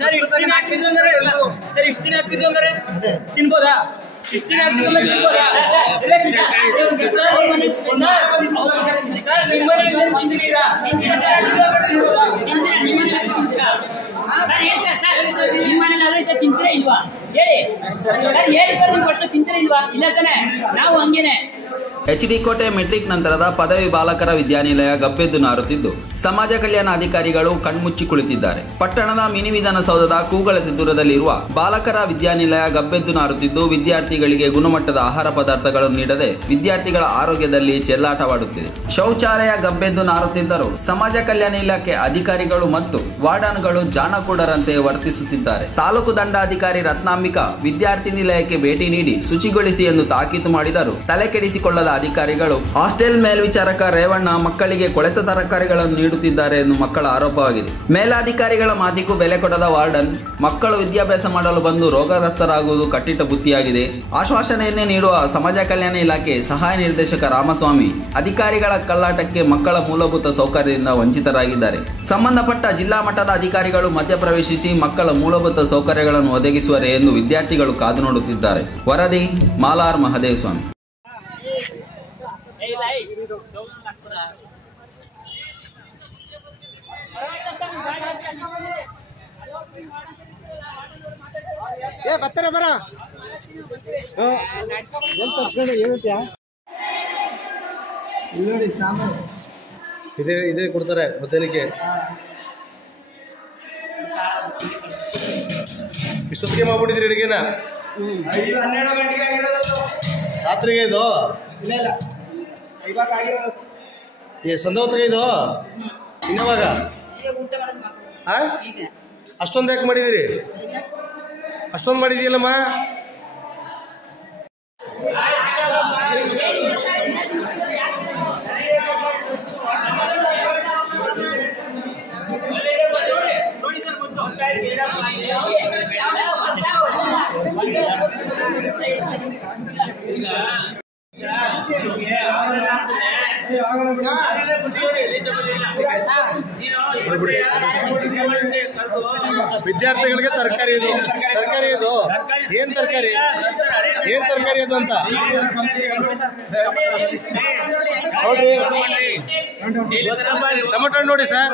Sir ಇಷ್ಟು ದಿನ ಆಗ್ತಿದ್ದು ಅಂದ್ರೆ ಸರ್ ಇಷ್ಟು ದಿನ ಆಗ್ತಿದ್ದು ಅಂದ್ರೆ ತಿನ್ಬೋದಾ? ಇಷ್ಟು ದಿನ ಆಗ್ತಿದ್ದು ತಿನ್ಬೋದಾ? ಸರ್ ನಿಮ್ಮ ಮನೆಯಲ್ಲಿ ತಿಂದಿದ್ದೀರಾ? ತಿಂತೀರಾ ಇಲ್ವಾ ಹೇಳಿ ಸರ್, ಹೇಳಿ ಸರ್, ನೀವು ಅಷ್ಟು ತಿಂತೀರಾ ಇಲ್ವಾ? ಇಲ್ಲ ತಾನೆ, ನಾವು ಹಂಗೇನೆ. HD ಕೋಟೆ ಮೆಟ್ರಿಕ್ ನಂತರದ ಪದವಿ ಬಾಲಕರ ವಿದ್ಯಾನಿಲಯ ಗಬ್ಬೆದ್ದು ನಾರುತ್ತಿದ್ದು ಸಮಾಜ ಕಲ್ಯಾಣ ಅಧಿಕಾರಿಗಳು ಕಣ್ಮುಚ್ಚಿ ಕುಳಿತಿದ್ದಾರೆ. ಪಟ್ಟಣದ ಮಿನಿ ವಿಧಾನಸೌಧದ ಕೂಗಳತೆ ದೂರದಲ್ಲಿರುವ ಬಾಲಕರ ವಿದ್ಯಾನಿಲಯ ಗಬ್ಬೆದ್ದು ನಾರುತ್ತಿದ್ದು ವಿದ್ಯಾರ್ಥಿಗಳಿಗೆ ಗುಣಮಟ್ಟದ ಆಹಾರ ಪದಾರ್ಥಗಳನ್ನು ನೀಡದೆ ವಿದ್ಯಾರ್ಥಿಗಳ ಆರೋಗ್ಯದಲ್ಲಿ ಚೆಲ್ಲಾಟವಾಡುತ್ತಿದೆ. ಶೌಚಾಲಯ ಗಬ್ಬೆದ್ದು ನಾರುತ್ತಿದ್ದರೂ ಸಮಾಜ ಕಲ್ಯಾಣ ಇಲಾಖೆ ಅಧಿಕಾರಿಗಳು ಮತ್ತು ವಾರ್ಡನ್ಗಳು ಜಾಣಕೂಡರಂತೆ ವರ್ತಿಸುತ್ತಿದ್ದಾರೆ. ತಾಲೂಕು ದಂಡಾಧಿಕಾರಿ ರತ್ನಾಂಬಿಕಾ ವಿದ್ಯಾರ್ಥಿ ನಿಲಯಕ್ಕೆ ಭೇಟಿ ನೀಡಿ ಶುಚಿಗೊಳಿಸಿ ಎಂದು ತಾಕೀತು ಮಾಡಿದರು. ತಲೆ ಕೆಡಿಸಿಕೊಳ್ಳದ ಅಧಿಕಾರಿಗಳು ಹಾಸ್ಟೆಲ್ ಮೇಲ್ವಿಚಾರಕ ರೇವಣ್ಣ ಮಕ್ಕಳಿಗೆ ಕೊಳೆತ ತರಕಾರಿಗಳನ್ನು ನೀಡುತ್ತಿದ್ದಾರೆ ಎಂದು ಮಕ್ಕಳ ಆರೋಪವಾಗಿದೆ. ಮೇಲಾಧಿಕಾರಿಗಳ ಮಾತಿಗೂ ಬೆಲೆ ಕೊಡದ ವಾರ್ಡನ್ ಮಕ್ಕಳು ವಿದ್ಯಾಭ್ಯಾಸ ಮಾಡಲು ಬಂದು ರೋಗಗ್ರಸ್ತರಾಗುವುದು ಕಟ್ಟಿಟ್ಟ ಬುತ್ತಿಯಾಗಿದೆ. ಆಶ್ವಾಸನೆಯನ್ನೇ ನೀಡುವ ಸಮಾಜ ಕಲ್ಯಾಣ ಇಲಾಖೆ ಸಹಾಯ ನಿರ್ದೇಶಕ ರಾಮಸ್ವಾಮಿ ಅಧಿಕಾರಿಗಳ ಕಳ್ಳಾಟಕ್ಕೆ ಮಕ್ಕಳ ಮೂಲಭೂತ ಸೌಕರ್ಯದಿಂದ ವಂಚಿತರಾಗಿದ್ದಾರೆ. ಸಂಬಂಧಪಟ್ಟ ಜಿಲ್ಲಾ ಮಟ್ಟದ ಅಧಿಕಾರಿಗಳು ಮಧ್ಯಪ್ರವೇಶಿಸಿ ಮಕ್ಕಳ ಮೂಲಭೂತ ಸೌಕರ್ಯಗಳನ್ನು ಒದಗಿಸುವರೆ ಎಂದು ವಿದ್ಯಾರ್ಥಿಗಳು ಕಾದು ನೋಡುತ್ತಿದ್ದಾರೆ. ವರದಿ ಮಾಲಾರ್ ಮಹದೇವ್ ಸ್ವಾಮಿ. ಬರ್ತಾರ ಬರ ನೋಡಿ ಸಾಮಾನು ಇದೇ ಕೊಡ್ತಾರೆ ಮಧ್ಯಾಹ್ನಕ್ಕೆ. ಇಷ್ಟೊತ್ತಿಗೆ ಮಾಡ್ಬಿಟ್ಟಿದ್ರಿ ಅಡುಗೆನ? 12 ಗಂಟೆಗೆ ಆಗಿರೋದು ರಾತ್ರಿಗೆ. ಇದು ಇಲ್ಲ ಇವಾಗ ಆಗಿರೋದು ಸಂಧ ಹೊತ್ತಿಗೆ. ಇದು ಇನ್ನವಾಗ ಅಷ್ಟೊಂದು ಯಾಕೆ ಮಾಡಿದಿರಿ? ಅಷ್ಟೊಂದು ಮಾಡಿದೀಯಲ್ಲಮ್ಮ. ನೋಡಿ ಸರ್ ವಿದ್ಯಾರ್ಥಿಗಳಿಗೆ ತರಕಾರಿ ಇದು ಏನ್ ತರಕಾರಿ ಅದು ಅಂತ ನೋಡ್ರಿ. ಟೊಮೆಟೊ ನೋಡಿ ಸರ್.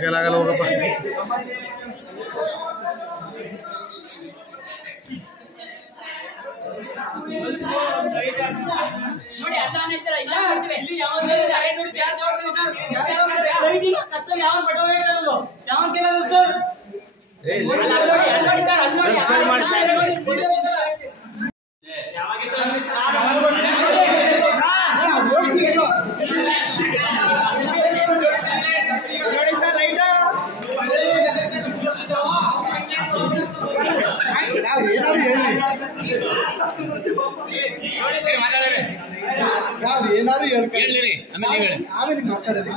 ಕೈಲಾಗಲ್ಲ ಹೋಗಪ್ಪ. ಏನಾದ್ರು ಹೇಳಿರಿ ಆಮೇಲೆ ಮಾತಾಡೋದು.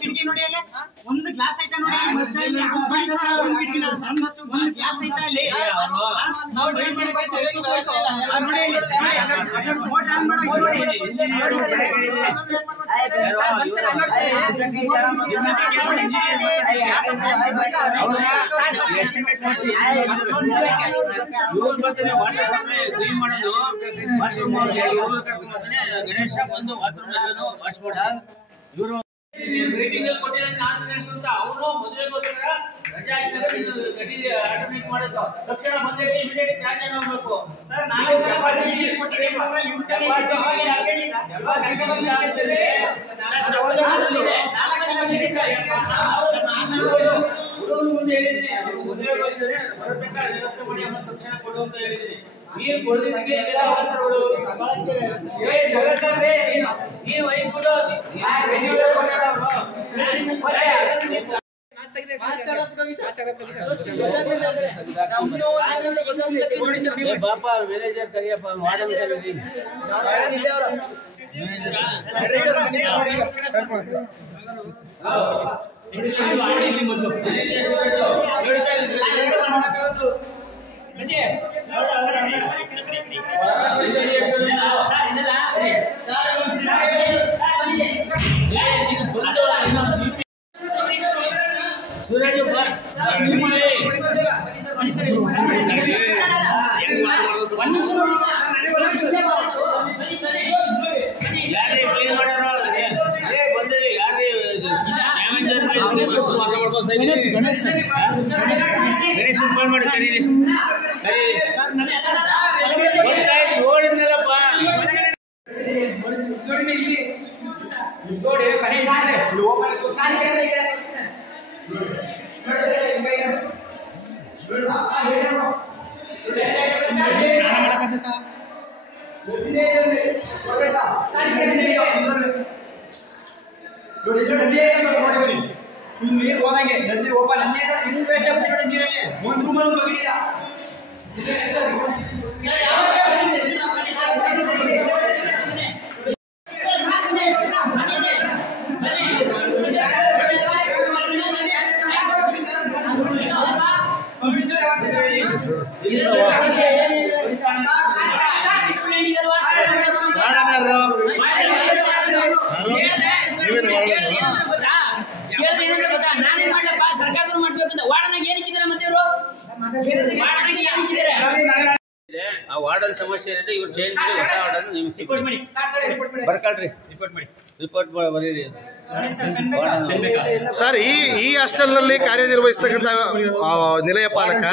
ಕಿಟಕಿ ನೋಡಿ, ಅಲ್ಲಿ ಒಂದು ಗ್ಲಾಸ್ ಐತೆ ನೋಡಿ. ಗ್ಲಾಸ್ ಐತೆ ಅಲ್ಲಿ. ಗಣೇಶ ಬಂದು ವಾಶ್ ಮಾಡ ಇವರು ಅವರು ಮದುವೆಗೋಸ್ಕರ ರಜೆ ಆಲ್ಟರ್ನೇಟ್ ಮಾಡೋದು. ತಕ್ಷಣ ಬಂದೇಳಿ ಇಮಿಡಿಯೇಟ್ ಚಾರ್ಜ್ ಹೋಗ್ಬೇಕು ಸರ್. ಹುಡುಗರು ಮುಂದೆ ಹೇಳಿದ್ದೀನಿ, ಮದುವೆ ಬಂದಿದ್ದಾರೆ ಬರತಕ್ಕ ವ್ಯವಸ್ಥೆ ಮಾಡಿ ಅನ್ನೋ ತಕ್ಷಣ ಕೊಡು ಅಂತ ಹೇಳಿದ್ದೀನಿ. ನೀರು ಕೊಡೋದಕ್ಕೆ ನೀನು ವಹಿಸ್ಬಿಟ್ಟು ಪಾಪ ಮ್ಯಾನೇಜರ್ ಕರಿಯಪ್ಪ ಮಾಡಲ್ ಕರೀರಿ ಸೂರಜ್ ಯಾರೇ ಕ್ಲೀನ್ ಮಾಡ್ಯಾರೋ ಬಂದ್ರಿ ಯಾರೇ ಗಣೇಶ್ ಫೋನ್ ಮಾಡಿ ಕರೀರಿ ನೋಡಿದ್ನಲ್ಲಪ್ಪ ನೀರು ಹೋದಂಗೆ ನಲ್ಲಿ ಓಪನ್ ವೇಸ್ಟ್ ಆಗ್ತದೆ ನೀರಿಗೆ ಒಂದು ರೂಮಲ್ಲಿ ಬಗಿಡಿದ ನಾನೇನ್ ಮಾಡ್ಲಪ್ಪ ಸರ್ಕಾರದವ್ರು ಮಾಡಿಸ್ಬೇಕಂತ ವಾರ್ಡನಾಗ ಏನಕ್ಕಿದ್ದಾರೆ ಮತ್ತೆ ಇವರು ವಾರ್ಡನಾಗ ಏನಕ್ಕಿದ್ದಾರೆ ಆ ವಾರ್ಡನ್ ಸಮಸ್ಯೆ ಏನಿದೆ ಇವ್ರು ಚೇಂಜ್ ಮಾಡಿ ಹೊಸ ವಾರ್ಡನ್ ನೇಮಿಸಿ ಬರ್ಕೊಳ್ರಿ ರಿಪೋರ್ಟ್ ಬರೀರಿ ಸರ್ ಈ ಹಾಸ್ಟೆಲ್ ನಲ್ಲಿ ಕಾರ್ಯನಿರ್ವಹಿಸ್ತಕ್ಕಂಥ ನಿಲಯ ಪಾಲಕ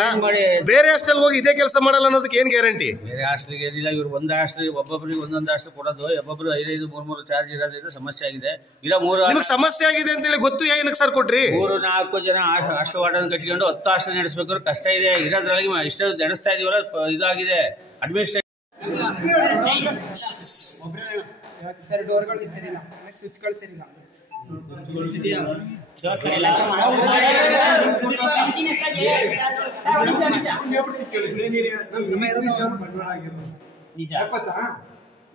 ಬೇರೆ ಹಾಸ್ಟೆಲ್ ಹೋಗಿ ಇದೇ ಕೆಲಸ ಮಾಡಲ್ಲ ಅನ್ನೋದಕ್ಕೆ ಏನ್ ಗ್ಯಾರಂಟಿ? ಬೇರೆ ಹಾಸ್ಟೆಲ್ಗೆ ಏನಿಲ್ಲ ಇವ್ರು ಒಂದು ಹಾಸ್ಟೆಲ್ ಒಬ್ಬೊಬ್ಬರಿಗೆ ಒಂದೊಂದು ಹಾಸ್ಟೆಲ್ ಕೊಡೋದು ಒಬ್ಬೊಬ್ರು 5-5 3-3 ಚಾರ್ಜ್ ಇರೋದ್ರಿಂದ ಸಮಸ್ಯೆ ಆಗಿದೆ. ಇರೋ 3 ನಿಮಗೆ ಸಮಸ್ಯೆ ಆಗಿದೆ ಅಂತ ಹೇಳಿ ಗೊತ್ತು ಏನಕ್ಕೆ ಸರ್ ಕೊಟ್ರಿ? 3-4 ಜನ ಹಾಸ್ಟೆಲ್ ವಾರ್ಡನ್ ಕಟ್ಕೊಂಡು 10 ಹಾಸ್ಟೆಲ್ ನಡೆಸಬೇಕಾದ್ರೆ ಕಷ್ಟ ಇದೆ. ಇರೋದ್ರೊಳಗೆ ಇಷ್ಟು ನಡೆಸ್ತಾ ಇದೀವಲ್ಲ ಇದಾಗಿದೆ ಅಡ್ಮಿನಿಸ್ಟ್ರೇಷನ್. ಸರಿ ಡೋರ್ಗಳು ಸರಿಯಿಲ್ಲ ಸ್ವಿಚ್ಗಳು ಸರಿಯಿಲ್ಲ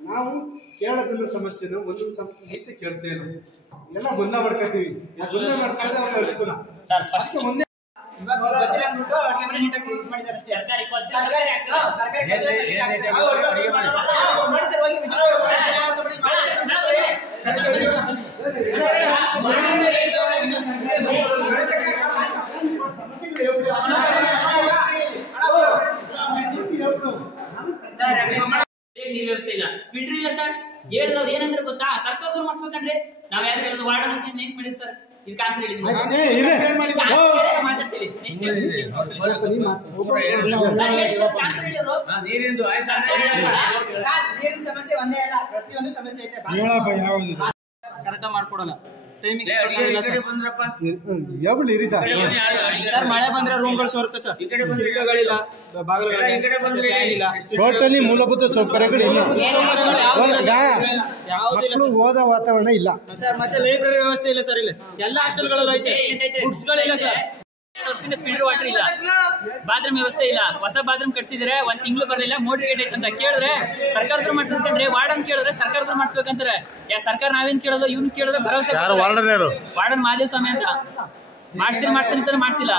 ನಾವು ಕೇಳೋದನ್ನ ಸಮಸ್ಯೆನ ಒಂದೊಂದು ಸಮಸ್ಯೆ ಕೇಳ್ತೇವೆ, ಎಲ್ಲ ಗೊಂದಲ ಮಾಡ್ಕೊತೀವಿ. ಗೊಂದಲ ಮಾಡ್ಕೊಳ್ಳದೆ ಅವ್ರಿಗೆ ಅನುಕೂಲ ಅಷ್ಟೇ. ಮುಂದೆ ಇವಾಗ ಗೊತ್ತಿಲ್ಲ ಅಂದ್ಬಿಟ್ಟು ಅಡುಗೆ ಮನೆ ನೀಟಾಗಿ ಇದು ಮಾಡಿದ್ದಾರೆ ಅಷ್ಟೇ. ತರಕಾರಿ ನೀರ್ ವ್ಯವಸ್ಥೆ ಇಲ್ಲ, ಫಿಲ್ಟರ್ ಇಲ್ಲ ಸರ್. ಹೇಳಿದ್ರು ಏನಂದ್ರೆ ಗೊತ್ತಾ, ಸರ್ಕಾರದವ್ರು ಮಾಡಿಸ್ಬೇಕಂದ್ರೆ ನಾವ್ ಯಾರು ಹೇಳೋದು ವಾರ್ಡನ್ ಅಂತ ನೆನ್ಪ್ ಮಾಡಿ ಸರ್. ಇದು ಕಾನ್ಸರ್ ಹೇಳಿದ್ವಿ ಮಾತಾಡ್ತೀವಿ ನೆಕ್ಸ್ಟ್ ಸರ್. ಹೇಳಿ ಸರ್, ಕಾನ್ಸರ್ ಹೇಳಿದ್ರು ನೀರಿನ ಸಮಸ್ಯೆ ಒಂದೇ ಅಲ್ಲ, ಪ್ರತಿಯೊಂದು ಸಮಸ್ಯೆ ಐತೆ. ಕರೆಕ್ಟ್ ಮಾಡ್ಕೊಡಲ್ಲ, ಟೈಮಿಂಗ್ ಸರ್. ಮಳೆ ಬಂದ್ರೆ ರೂಮ್ಗಳು ಸೋರುತ್ತೆ ಸರ್, ಕಿಟಕಿಗಳಿಲ್ಲ, ಬಾಗಿಲುಗಳಿಲ್ಲ, ಟೋಟಲಿ ಮೂಲಭೂತ ಸೌಕರ್ಯಗಳಿಲ್ಲ, ಓದೋ ವಾತಾವರಣ ಇಲ್ಲ ಸರ್. ಮತ್ತೆ ಲೈಬ್ರರಿ ವ್ಯವಸ್ಥೆ ಇಲ್ಲ ಸರ್, ಇಲ್ಲಿ ಎಲ್ಲ ಹಾಸ್ಟೆಲ್ಗಳಲ್ಲೂ ಐತೆ, ಬುಕ್ಸ್ ಗಳಿಲ್ಲ ಸರ್. ಫಿಲ್ಟರ್ ವಾಟರ್ ಇಲ್ಲ, ಬಾತ್ರೂಮ್ ವ್ಯವಸ್ಥೆ ಇಲ್ಲ. ಹೊಸ ಬಾತ್ರೂಮ್ ಕಟ್ಸಿದ್ರೆ 1 ತಿಂಗಳು ಬರಲಿಲ್ಲ, ಮೋಟರ್ ಗೇಟ್ ಐತೆ ಅಂತ ಕೇಳಿದ್ರೆ ಸರ್ಕಾರದವ್ರು ಮಾಡಿಸ್ಬೇಕಂದ್ರೆ ವಾರ್ಡನ್ ಕೇಳಿದ್ರೆ ಸರ್ಕಾರದವ್ರು ಮಾಡಿಸ್ಬೇಕಂತಾರೆ. ಸರ್ಕಾರ ನಾವೇನ್ ಕೇಳೋದು, ಇವ್ನು ಕೇಳಿದ್ರೆ ಭರವಸೆ ವಾರ್ಡನ್ ಮಹಾದೇವ ಸ್ವಾಮಿ ಅಂತ ಮಾಡ್ತೀನಿ ಅಂತ ಮಾಡ್ಸಿಲ್ಲ.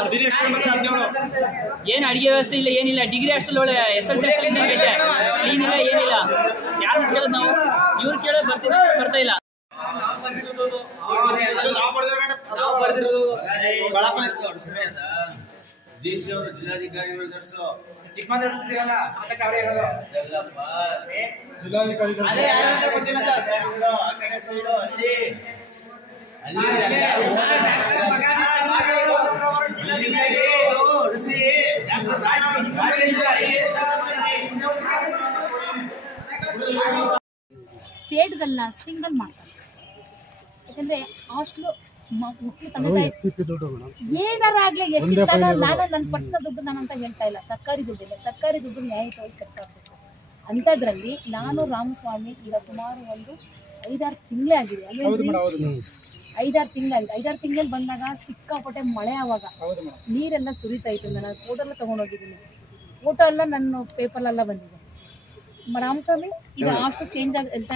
ಏನ್ ಅಡಿಗೆ ವ್ಯವಸ್ಥೆ ಇಲ್ಲ, ಏನಿಲ್ಲ. ಡಿಗ್ರಿ ಹಾಸ್ಟೆಲ್ ಒಳ್ಳೆ SSLC ಕ್ಲೀನ್ ಇಲ್ಲ, ಏನಿಲ್ಲ. ಯಾರು ಕೇಳೋದು ನಾವು, ಇವ್ರು ಕೇಳೋದು ಬರ್ತಾ ಇಲ್ಲ. ಜಿಲ್ಲಾಧಿಕಾರಿಗಳು ನಡೆಸೋ ಚಿಕ್ಕಮಂಗ್ಳೂರು ಶಾಸಕ ಅವರೇ ಇರೋದು. ಗೊತ್ತಿಲ್ಲ ಸರ್. ಸ್ಟೇಟ್ಗಳನ್ನ ಸಿಂಗಲ್ ಮಾಡ್ತಾರೆ. ಯಾಕಂದ್ರೆ ಹಾಸ್ಟೆಲ್ ಮಕ್ಕಳು ತಂದೆ ಏನಾರ ಆಗ್ಲಿ ಎಷ್ಟಿದ್ದಾಗ ನಾನು ನನ್ನ ಪರ್ಸನಲ್ ದುಡ್ಡು ನಾನು ಅಂತ ಹೇಳ್ತಾ ಇಲ್ಲ, ಸರ್ಕಾರಿ ದುಡ್ಡಿಲ್ಲ. ಸರ್ಕಾರಿ ದುಡ್ಡು ನ್ಯಾಯವಾಗಿ ಖರ್ಚಾಗಬೇಕು. ಅಂಥದ್ರಲ್ಲಿ ನಾನು ರಾಮಸ್ವಾಮಿ ಈಗ ಸುಮಾರು ಒಂದು 5-6 ತಿಂಗಳೇ ಆಗಿದೆ ಅಲ್ವೇನ್ರಿ? 5-6 ತಿಂಗಳಾಗಿದೆ. 5-6 ತಿಂಗಳಲ್ಲಿ ಬಂದಾಗ ಸಿಕ್ಕಾಪಟ್ಟೆ ಮಳೆ, ಆವಾಗ ನೀರೆಲ್ಲ ಸುರಿತಾ ಇತ್ತು. ನಾನು ಫೋಟೋ ಎಲ್ಲ ತೊಗೊಂಡೋಗಿದ್ದೀನಿ. ಫೋಟೋ ಎಲ್ಲ ನನ್ನ ಪೇಪರ್ಲೆಲ್ಲ ಬಂದಿದೆ. ರಾಮಸ್ವಾಮಿ ಇದು ಅಷ್ಟು ಚೇಂಜ್ ಅಂತ